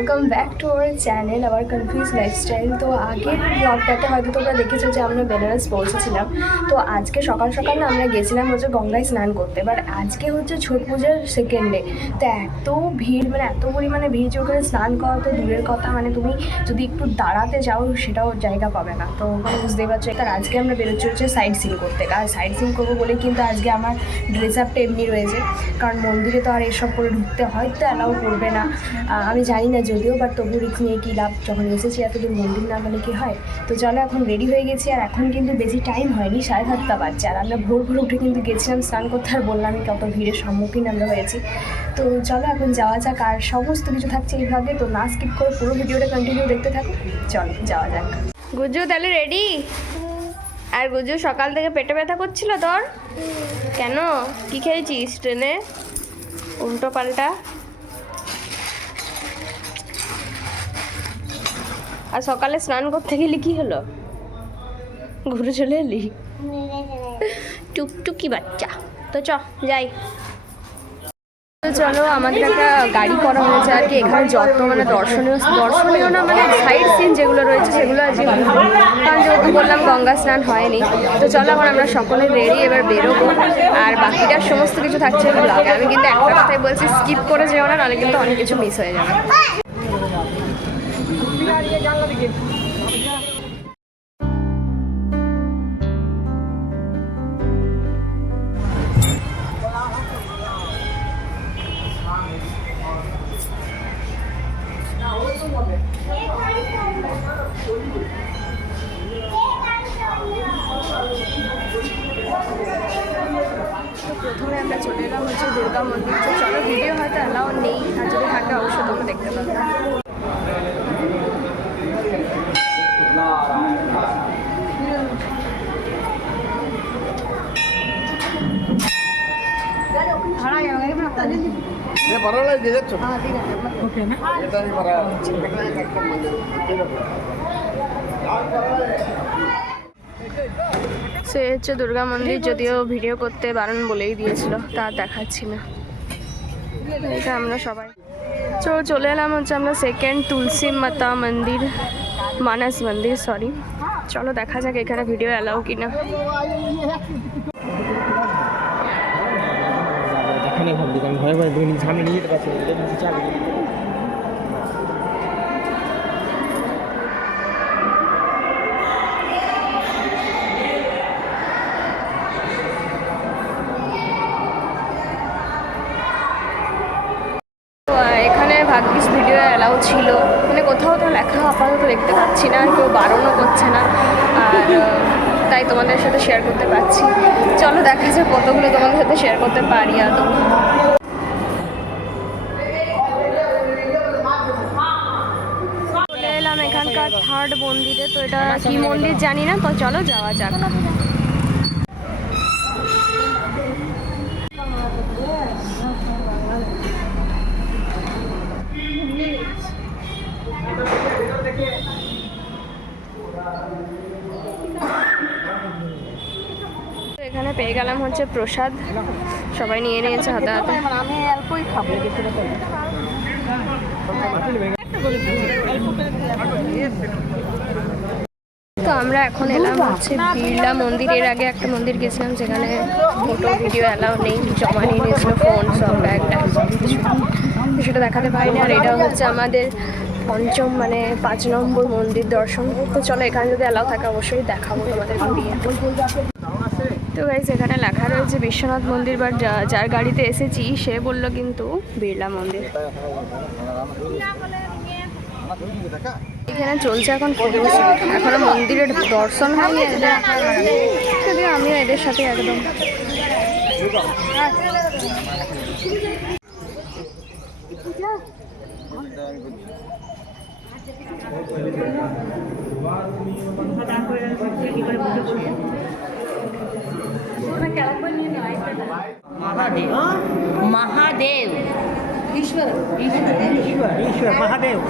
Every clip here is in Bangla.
Welcome back to our channel our confuse lifestyle তো আগের ব্লগটাতে হয়তো তোমরা দেখেছ যে আমরা বেনারস পৌঁছেছিলাম। তো আজকে সকাল সকাল না আমরা গেছিলাম হচ্ছে গঙ্গায় স্নান করতে। বাট আজকে হচ্ছে ছট পুজোর সেকেন্ড ডে তো এত ভিড় মানে এত পরিমাণে ভিড় যে ওখানে স্নান করা তো দূরের কথা। মানে তুমি যদি একটু দাঁড়াতে যাও, সেটাও জায়গা পাবে না। তো ওখানে বুঝতেই পারছ তার আজকে আমরা বেরোচ্ছি হচ্ছে সাইড সিন করতে। আর সাইড সিন করব বলে কিন্তু আজকে আমার ড্রেস আপটা এমনি রয়েছে। কারণ মন্দিরে তো আর এসব করে ঢুকতে হয়তো অ্যালাউ করবে না। আমি জানি না যদিও বাট তবু রিক্স নিয়ে কী লাভ? যখন এসেছি এতদূর মন্দির না গেলে কি হয়? তো চলো এখন রেডি হয়ে গেছি আর এখন কিন্তু বেশি টাইম হয়নি, সাড়ে সাতটা বাজছে। আর আমরা ভোর ভোর উঠে কিন্তু গেছিলাম, স্নান করতে আর বললামই কত ভিড়ের সম্মুখীন আমরা হয়েছি। তো চলো এখন যাওয়া যাক, আর সমস্ত কিছু থাকছে এইভাবে তো না স্কিপ করে পুরো ভিডিওটা কন্টিনিউ দেখতে থাকো। চলো, যাওয়া যাক। গুজু, তাহলে রেডি আর গুজু, সকাল থেকে পেটে ব্যথা করছিল তোর? কেন? কি খেয়েছিস ট্রেনে? উল্টো পাল্টা? আর সকালে স্নান করতে গেলি কি হলো? ঘুরে চলে এলি? টুকটুকি বাচ্চা। তো চ যাই। তো চলো আমাদের একটা গাড়ি করা হয়েছে আর কি এখানে যত মানে দর্শনীয় দর্শনীয় না মানে সাইড সিন যেগুলো রয়েছে সেগুলো আজকে। কারণ যেহেতু বললাম গঙ্গা স্নান হয়নি তো চলো এখন আমরা সকলে রেডি এবার বেরোবো। আর বাকিটা সমস্ত কিছু থাকছে ব্লগে আমি কিন্তু একটা কথাই বলছি স্কিপ করে যেও না নাহলে কিন্তু অনেক কিছু মিস হয়ে যাবে। তো সে হচ্ছে দুর্গা মন্দির, যদিও ভিডিও করতে বারণ বলেই দিয়েছিল, তা দেখাচ্ছি না। এটা আমরা সবাই। তো চলে এলাম হচ্ছে আমরা সেকেন্ড তুলসী মাতা মন্দির, মানস মন্দির সরি চলো দেখা যাক এখানে ভিডিও অ্যালাউ কিনা। এখানে ভাবলি আমি ভয়ে ভয়ে দুই সামনে নিয়ে যেতে পারছি চাবি তো আহ, এখানে ভাগ্যিস ভিডিও অ্যালাউ ছিল মানে কোথাও তো লেখা আপাতত দেখতে পাচ্ছি না কেউ বারণও করছে না আর আহ, তাই তোমাদের সাথে শেয়ার করতে পারছি চলো দেখা যাক কতগুলো তোমাদের সাথে শেয়ার করতে পারি আদৌ এলাম এখানকার থার্ড মন্দিরে, তো এটা কি মন্দির জানি না, তো চলো যাওয়া যাক তো এখানে পেয়ে গেলাম হচ্ছে প্রসাদ। সবাই নিয়ে নিয়েছে হাতে হাতে। আমি অল্পই খাব তো আমরা এখন এলাম হচ্ছে বিড়লা মন্দিরের আগে একটা মন্দির গেছিলাম যেখানে ফটো ভিডিও অ্যালাউ নেই, জমা নিয়ে নিয়েছিল ফোন সব ব্যাগ সেটা দেখাতে পারিনি। আর এটা হচ্ছে আমাদের পঞ্চম মানে পাঁচ নম্বর মন্দির দর্শন। তো চলো এখানে যদি অ্যালাউ থাকে অবশ্যই দেখাবো তোমাদের তো গাইজ এখানে লেখা রয়েছে বিশ্বনাথ মন্দির বা যার গাড়িতে এসেছি, সে বলল কিন্তু বিড়লা মন্দির। এখানে চলছে এখন এখনও মন্দিরের দর্শন হয়নি যদিও আমিও এদের সাথে একদম। ಮಹಾದೇವ್ ಮಹಾದೇವ್ ಈಶ್ವರ ಈಶ್ವರ ಈಶ್ವರ ಮಹಾದೇವ್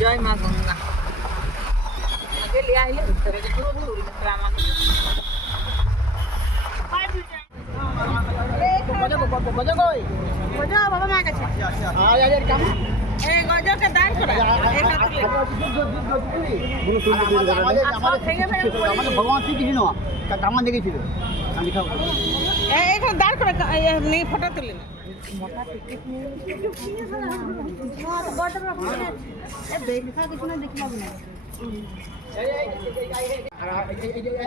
জয় মা গঙ্গা। আগে লিয়ে আইলে ভিতরে পুরো পুরো রামা বজাবো বজাবো বজাবো বাবা মা কাছে। আচ্ছা আচ্ছা আর আর কাম। ভগবান শ্রীকৃষ্ণ কামান দেখেছিল এখানে দাঁড় করা ফটো তুলে না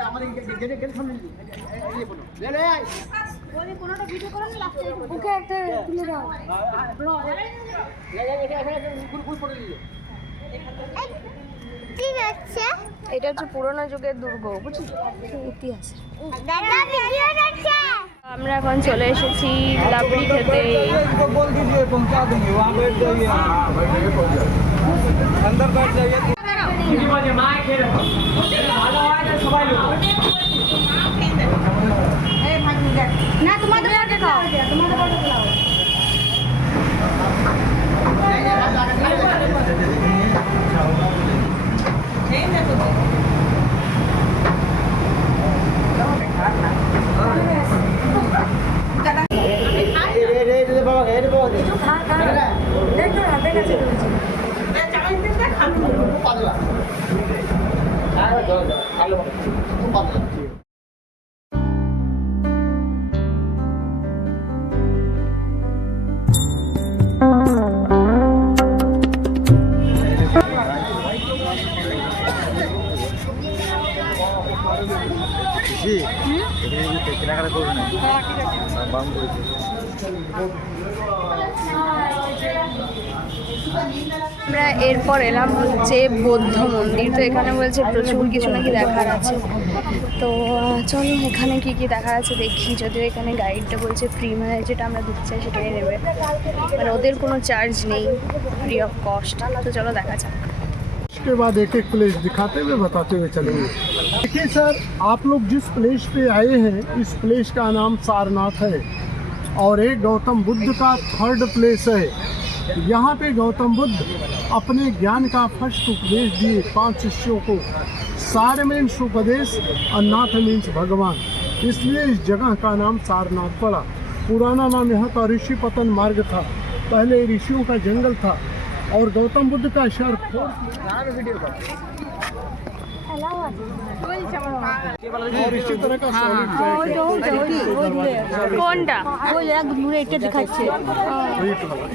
আমাদের গেটে গেটে সামনে এই বলো লে লে আয়। লে, লে, এখানে, এখানে, এখানে, ফুল, ফুল পড়ে দিলে। এটা হচ্ছে পুরোনো যুগের দুর্গ বুঝলি ইতিহাস আমরা এখন চলে এসেছি লাবড়ি খেতে बोल दीजिए पहुंचा না তোমাদের আগে খাও তোমাদের আগে খাও আমরা এরপর এলাম হচ্ছে বৌদ্ধ মন্দির। তো এখানে বলছে প্রচুর কিছু নাকি দেখার আছে। তো চলো এখানে কি কি দেখার আছে দেখি। যদিও এখানে গাইডটা বলছে ফ্রি মানে যেটা আমরা দিতে চাই সেটাই নেবে। মানে ওদের কোনো চার্জ নেই ফ্রি অফ কস্ট তো চলো দেখা যাক। उसके बाद एक एक प्लेस दिखाते हुए, बताते हुए चलेंगे देखिए सर, आप लोग जिस प्लेस पे आए हैं, इस प्लेस का नाम सारनाथ है और एक गौतम बुद्ध का थर्ड प्लेस है। यहाँ पे गौतम बुद्ध अपने ज्ञान का फ़र्स्ट उपदेश दिए पाँच शिष्यों को। सार मीन्स उपदेश और नाथ मीन्स भगवान। इसलिए इस जगह का नाम सारनाथ पड़ा। पुराना नाम यहाँ का ऋषि पतन मार्ग था। पहले ऋषियों का जंगल था। और गौतम बुद्ध का शर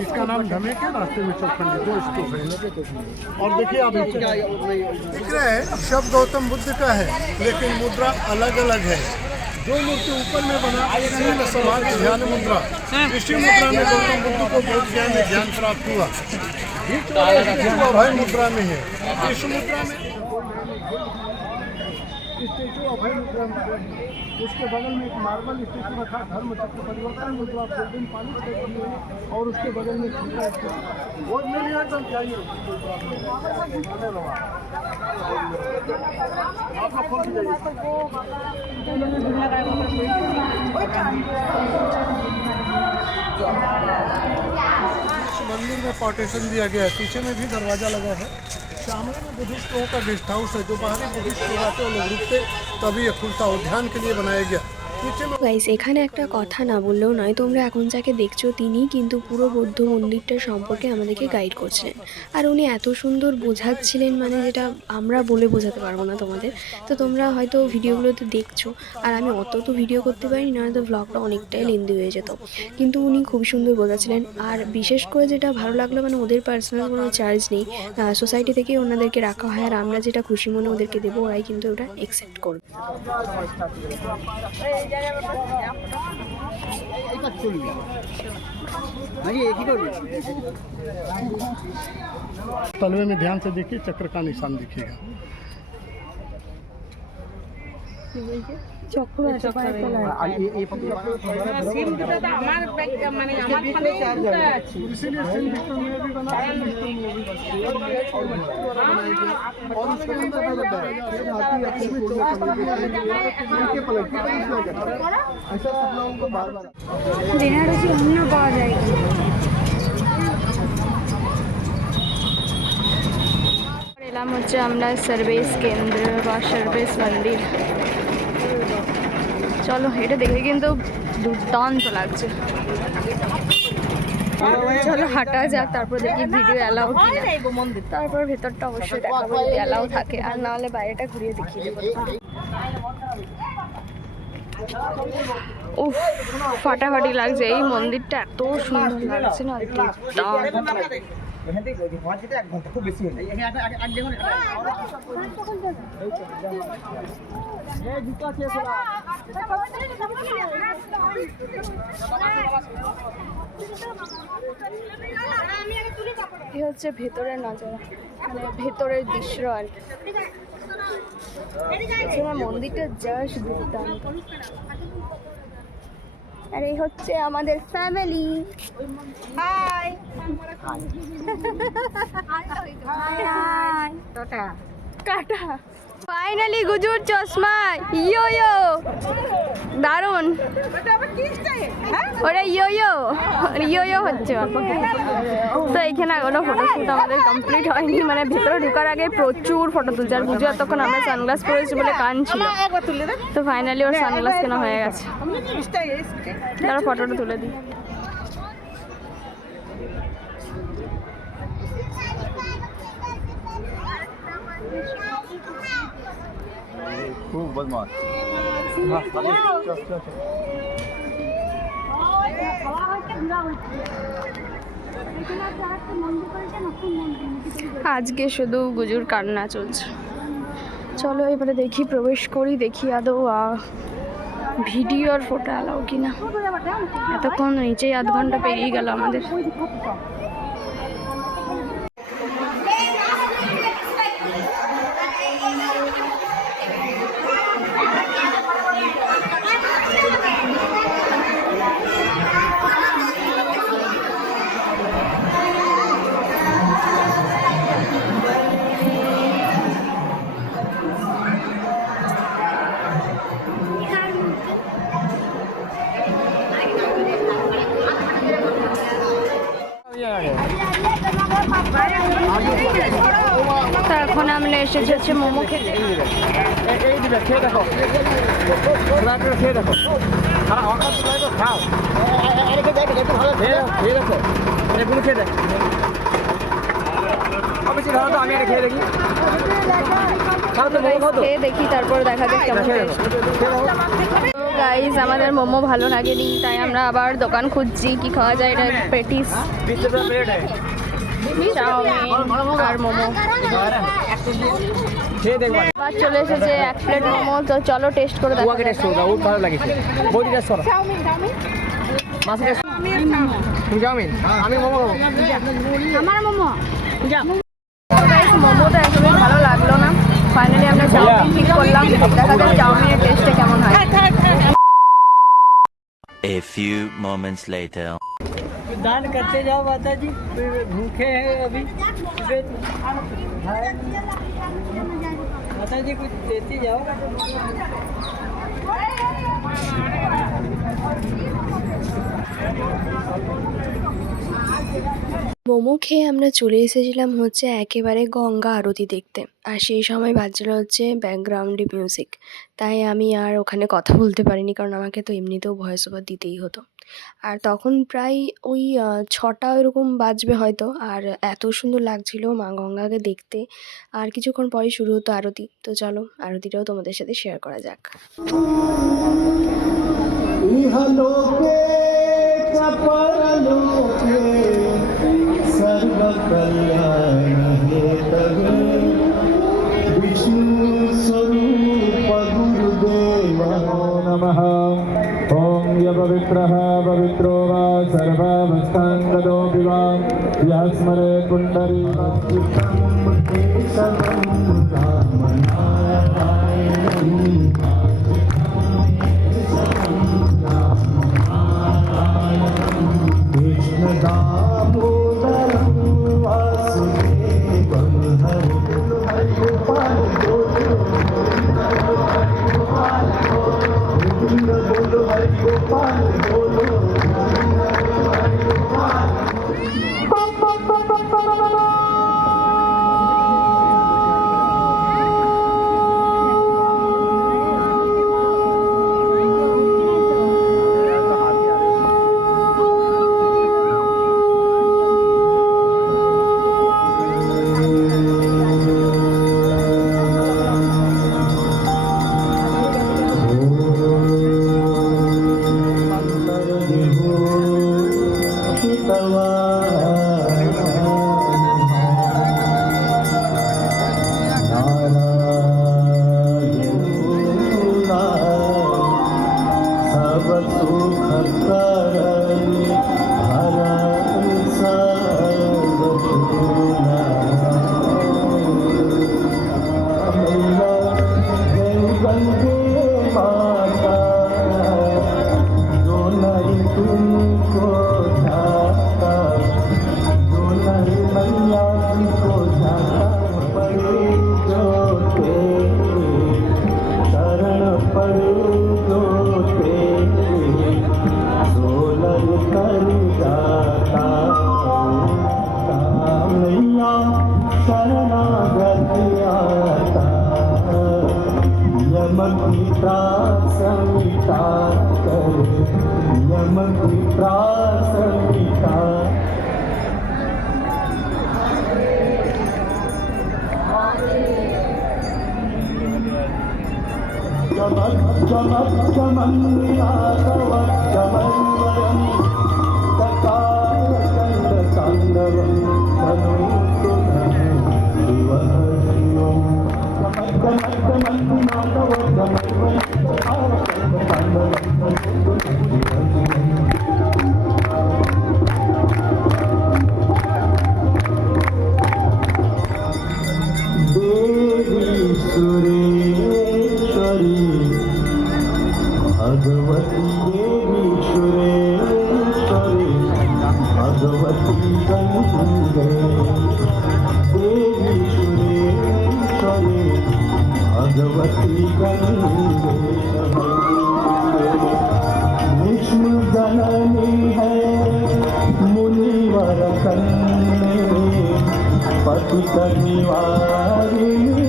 इसका नाम धमे के रास्ते में चौखंड दो स्टोव तो और देखिए आप शब्द गौतम बुद्ध का है लेकिन मुद्रा अलग अलग है। जो मूर्ति ऊपर में बना इसी समाज ध्यान मुद्रा। इसी मुद्रा में गौतम बुद्ध को बहुत ज्ञान ज्ञान प्राप्त हुआ। अभय मुद्रा में है इस मुद्रा में स्टेचू अभय मुद्रा में उसके बगल में एक मार्बल स्टेचू रखा धर्म चक्र परिवर्तन मुद्रा गोल्डन पानी से बनी और उसके बगल में छोटा स्टेचू वो मेरे यहाँ चाहिए आप लोग के जाइए मंदिर में पार्टीशन दिया गया है। पीछे में भी दरवाज़ा लगा है। सामने में बुद्धिस्ट लोगों का गेस्ट हाउस है। जो बाहरी बुद्धिस्ट लोग आते हैं लोग रुकते, तभी यह खुलता ध्यान के लिए बनाया गया। গাইস এখানে একটা কথা না বললেও নয়, তোমরা এখন যাকে দেখছ তিনি কিন্তু পুরো বৌদ্ধ মন্দিরটা সম্পর্কে আমাদেরকে গাইড করছিলেন। আর উনি এত সুন্দর বোঝাচ্ছিলেন মানে যেটা আমরা বলে বোঝাতে পারব না তোমাদের। তো তোমরা হয়তো ভিডিওগুলোতে দেখছ, আর আমি অত তো ভিডিও করতে পারি না হয়তো ব্লগটা অনেকটাই লেন্দি হয়ে যেত। কিন্তু উনি খুব সুন্দর বোঝাচ্ছিলেন, আর বিশেষ করে যেটা ভালো লাগল মানে ওদের পার্সোনাল কোনো চার্জ নেই। সোসাইটি থেকে ওনাদেরকে রাখা হয়, আর আমরা যেটা খুশি মনে ওদেরকে দেবো, ওরাই কিন্তু ওটা অ্যাকসেপ্ট করবে। চলবে ভাই কি করবি तलवे में ध्यान से देखिए चक्र का निशान दिखेगा চক্র আছে সিম দুটো তো আমার মানে আমার ফোনে আছে বেনারসি অন্য পাওয়া যায় এলাম হচ্ছে আমরা সার্ভিস কেন্দ্র বা সার্ভিস মন্দির চলো এটা দেখে কিন্তু দুর্দান্ত লাগছে চলো হাঁটা যাক তারপর দেখি ভিডিও অ্যালাউ তারপর ভেতরটা অবশ্যই দেখাবো যদি অ্যালাউ থাকে আর না হলে বাইরেটা ঘুরিয়ে দেখিয়ে দেবো উফ ফাটাফাটি লাগছে এই মন্দিরটা এত সুন্দর লাগছে না। এই হচ্ছে ভেতরের নজারা মানে ভেতরের দৃশ্য আর কি। মন্দিরটা জাস্ট দুর্দান্ত। আর এই হচ্ছে আমাদের ফ্যামিলি হাই টাটা ফাইনালি গুজুর চশমা ইয়ো ইয়ো দারুণ। ওরা ইয়ো ইয়ো ইয়ো ইয়ো হচ্ছে। তো এইখানে এখনও ফটোশ্যুট আমাদের কমপ্লিট হয়নি। মানে ভেতরে ঢোকার আগে প্রচুর ফটো তুলছে। আর বুঝে তখন আমরা সানগ্লাস পরেছি বলে কান ছিল। তো ফাইনালি ওর সানগ্লাস কেনা হয়ে গেছে? তারা ফটোটা তুলে দিই। আজকে শুধু গুজুর কান্না চলছে। চলো এবারে দেখি, প্রবেশ করি, দেখি আদৌ ভিডিও আর ফটো অ্যালাউ কিনা। এতক্ষণ নিচেই আধ ঘণ্টা পেরিয়ে গেল আমাদের। এখন আমরা এসেছি হচ্ছে মোমো খেতে। এই দিবে খেয়ে দেখো। খেয়ে খাও। খেয়ে এগুলো খেয়ে তারপর দেখা যাক গাইজ আমাদের মোমো ভালো লাগেনি তাই আমরা আবার দোকান খুঁজছি কি খাওয়া যায় এটা পেটিস। চাউমিন আর মোমো। আবার চলে এসেছে এক প্লেট মোমো তো চলো টেস্ট করে দেখো ওয়াকে টেস্ট করো ও ভালো লাগেছে। বৌদি টেস্ট করো। মাসি টেস্ট তুমি চাউমিন? আমি মোমো মোমো? তো একদমই ভালো লাগল না। ফাইনালি আমরা চাউমিন ঠিক করলাম। দেখা যাক চাউমিনের টেস্টটা কেমন হয়। A few moments later. दान करते जाओ माता जी भूखे हैं अभी माता जी कुछ देती जाओ মোমো খেয়ে আমরা চলে এসেছিলাম হচ্ছে একেবারে গঙ্গা আরতি দেখতে আর সেই সময় বাজছিল হচ্ছে ব্যাকগ্রাউন্ডে মিউজিক তাই আমি আর ওখানে কথা বলতে পারিনি কারণ আমাকে তো এমনিতেও ভয়েস ওভার দিতেই হতো আর তখন প্রায় ওই ছটা এরকম বাজবে হয়তো। আর এত সুন্দর লাগছিল মা গঙ্গাকে দেখতে। আর কিছুক্ষণ পরে শুরু হতো আরতি। তো চলো, আরতিটাও তোমাদের সাথে শেয়ার করা যাক। ইহলোকে स्मरे पुण्डरी Sureshwari भगवती देवी सुरेश्वरी भगवती गंगे देवी सुरेश्वरी भगवती गंगे विष्णु जननी है मुनिवर कन्या पति कनिवारी